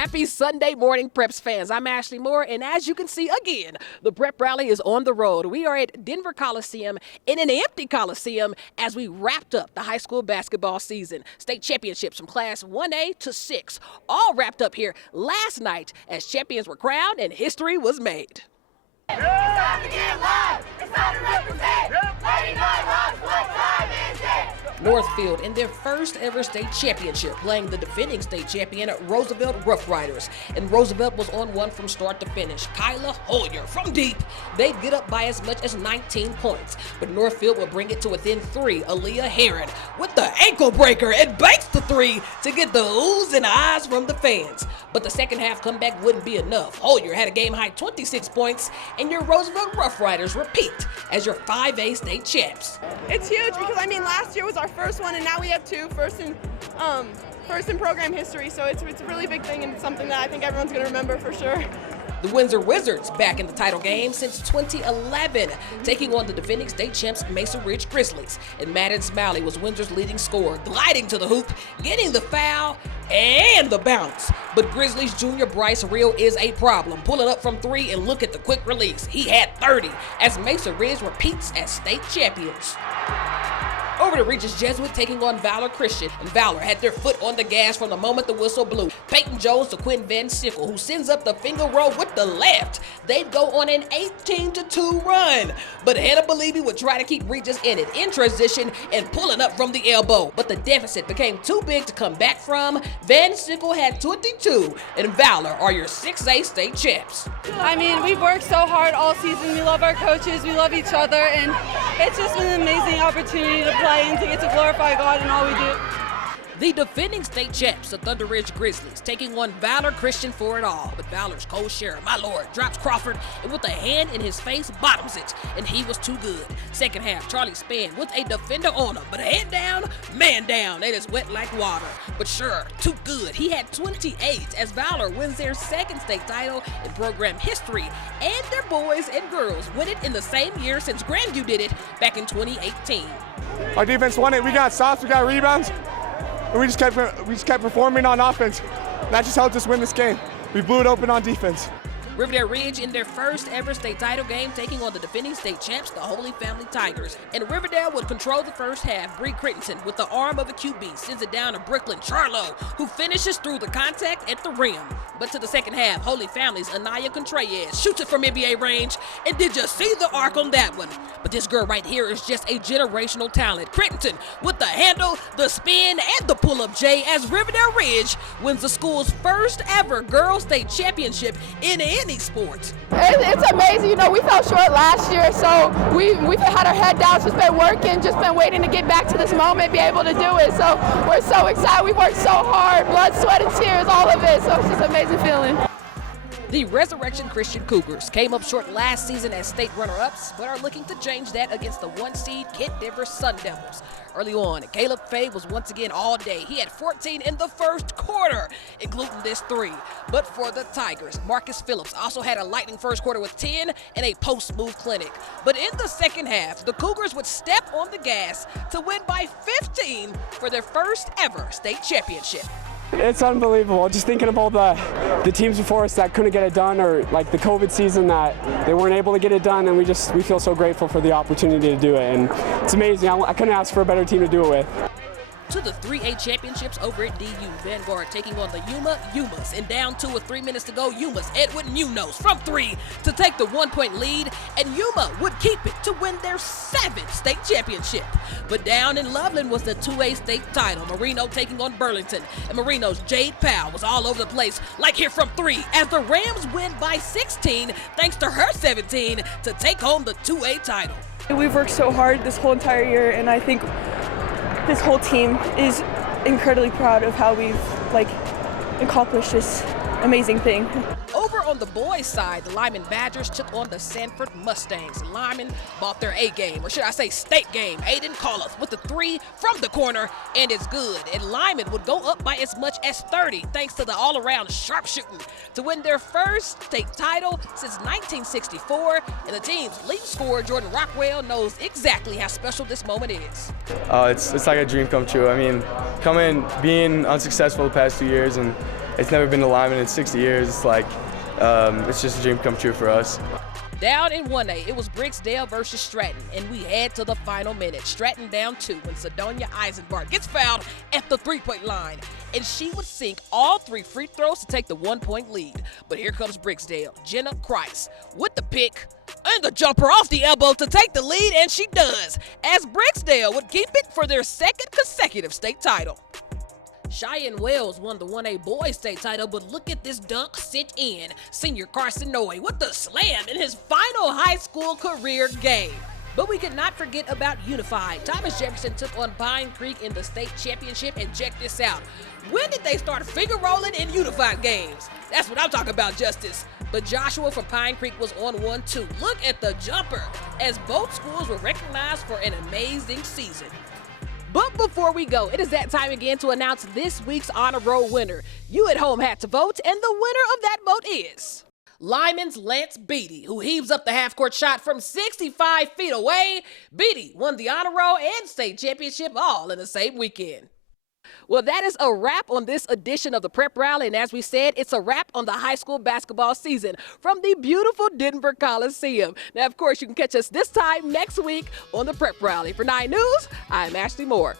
Happy Sunday morning, Preps fans. I'm Ashley Moore, and as you can see again, the Prep Rally is on the road. We are at Denver Coliseum in an empty Coliseum as we wrapped up the high school basketball season. State championships from Class 1A to 6, all wrapped up here last night as champions were crowned and history was made. It's time to get live! It's time to represent! 89 Rocks, what time is it? Northfield in their first ever state championship, playing the defending state champion Roosevelt Rough Riders. And Roosevelt was on one from start to finish. Kyla Holyer from deep. They'd get up by as much as 19 points. But Northfield will bring it to within 3. Aaliyah Heron with the ankle breaker and banks the 3 to get the oohs and ahs from the fans. But the second half comeback wouldn't be enough. Holyer had a game-high 26 points, and your Roosevelt Rough Riders repeat as your 5A state champs. It's huge because, last year was our first one, and now we have two first in program history, so it's a really big thing and it's something that I think everyone's going to remember for sure. The Windsor Wizards back in the title game since 2011, taking on the defending state champs Mesa Ridge Grizzlies. And Madden Smiley was Windsor's leading scorer, gliding to the hoop, getting the foul and the bounce. But Grizzlies junior Bryce Real is a problem, pulling up from 3 and look at the quick release. He had 30 as Mesa Ridge repeats as state champions. Over to Regis Jesuit taking on Valor Christian, and Valor had their foot on the gas from the moment the whistle blew. Peyton Jones to Quinn Van Sickle, who sends up the finger roll with the left. They'd go on an 18-2 run, but Hannah Believy would try to keep Regis in it in transition and pulling up from the elbow. But the deficit became too big to come back from. Van Sickle had 22, and Valor are your 6A state champs. We've worked so hard all season. We love our coaches, we love each other, and it's just been an amazing opportunity to play and to get to glorify God in all we do. The defending state champs, the Thunder Ridge Grizzlies, taking on Valor Christian for it all. But Valor's co-sheriff, my lord, drops Crawford and with a hand in his face, bottoms it. And he was too good. Second half, Charlie Spann with a defender on him. But a head down, man down. It is wet like water. But sure, too good. He had 28 as Valor wins their second state title in program history. And their boys and girls win it in the same year since Grandview did it back in 2018. Our defense won it. We got stops, we got rebounds. And we just kept performing on offense. That just helped us win this game. We blew it open on defense. Riverdale Ridge in their first ever state title game, taking on the defending state champs, the Holy Family Tigers. And Riverdale would control the first half. Bree Crittenton with the arm of a QB sends it down to Brooklyn Charlo, who finishes through the contact at the rim. But to the second half, Holy Family's Anaya Contreras shoots it from NBA range. And did you see the arc on that one? But this girl right here is just a generational talent. Crittenton with the handle, the spin, and the pull-up J as Riverdale Ridge wins the school's first ever girls state championship in any sport. It's amazing. We fell short last year, so we've had our head down, just been working, just been waiting to get back to this moment, be able to do it. So we're so excited. We worked so hard, blood, sweat, and tears, all of it. So it's just an amazing feeling. The Resurrection Christian Cougars came up short last season as state runner-ups, but are looking to change that against the 1-seed Kent Denver Sun Devils. Early on, Caleb Fay was once again all day. He had 14 in the first quarter, including this 3. But for the Tigers, Marcus Phillips also had a lightning first quarter with 10 and a post-move clinic. But in the second half, the Cougars would step on the gas to win by 15 for their first ever state championship. It's unbelievable. Just thinking of all the teams before us that couldn't get it done, or like the COVID season that they weren't able to get it done, and we feel so grateful for the opportunity to do it. And it's amazing. I couldn't ask for a better team to do it with. To the 3A championships over at DU. Vanguard taking on the Yuma Yumas. And down 2 with 3 minutes to go, Yuma's Edward Munoz from 3 to take the 1-point lead. And Yuma would keep it to win their 7th state championship. But down in Loveland was the 2A state title. Marino taking on Burlington. And Marino's Jade Powell was all over the place, like here from 3, as the Rams win by 16 thanks to her 17 to take home the 2A title. We've worked so hard this whole entire year, and I think this whole team is incredibly proud of how we've accomplished this amazing thing. Over on the boys' side, the Lyman Badgers took on the Sanford Mustangs. Lyman bought their A game, or should I say state game. Aiden Coliff with the 3 from the corner, and it's good. And Lyman would go up by as much as 30 thanks to the all-around sharpshooting to win their first state title since 1964. And the team's lead scorer, Jordan Rockwell, knows exactly how special this moment is. It's like a dream come true. Being unsuccessful the past 2 years, and it's never been to Lyman in 60 years. It's like, it's just a dream come true for us. Down in 1A, it was Bricksdale versus Stratton, and we head to the final minute. Stratton down 2 when Sidonia Eisenbart gets fouled at the three-point line, and she would sink all 3 free throws to take the 1-point lead. But here comes Bricksdale. Jenna Christ with the pick and the jumper off the elbow to take the lead, and she does, as Bricksdale would keep it for their 2nd consecutive state title. Cheyenne Wells won the 1A boys state title, but look at this dunk sent in. Senior Carson Noy with the slam in his final high school career game. But we could not forget about Unified. Thomas Jefferson took on Pine Creek in the state championship, and check this out. When did they start finger rolling in Unified games? That's what I'm talking about, Justice. But Joshua from Pine Creek was on one too. Look at the jumper, as both schools were recognized for an amazing season. But before we go, it is that time again to announce this week's Honor Roll winner. You at home had to vote, and the winner of that vote is Lyman's Lance Beatty, who heaves up the half-court shot from 65 feet away. Beatty won the Honor Roll and state championship all in the same weekend. Well, that is a wrap on this edition of the Prep Rally, and as we said, it's a wrap on the high school basketball season from the beautiful Denver Coliseum. Now, of course, you can catch us this time next week on the Prep Rally. For 9 News, I'm Ashley Moore.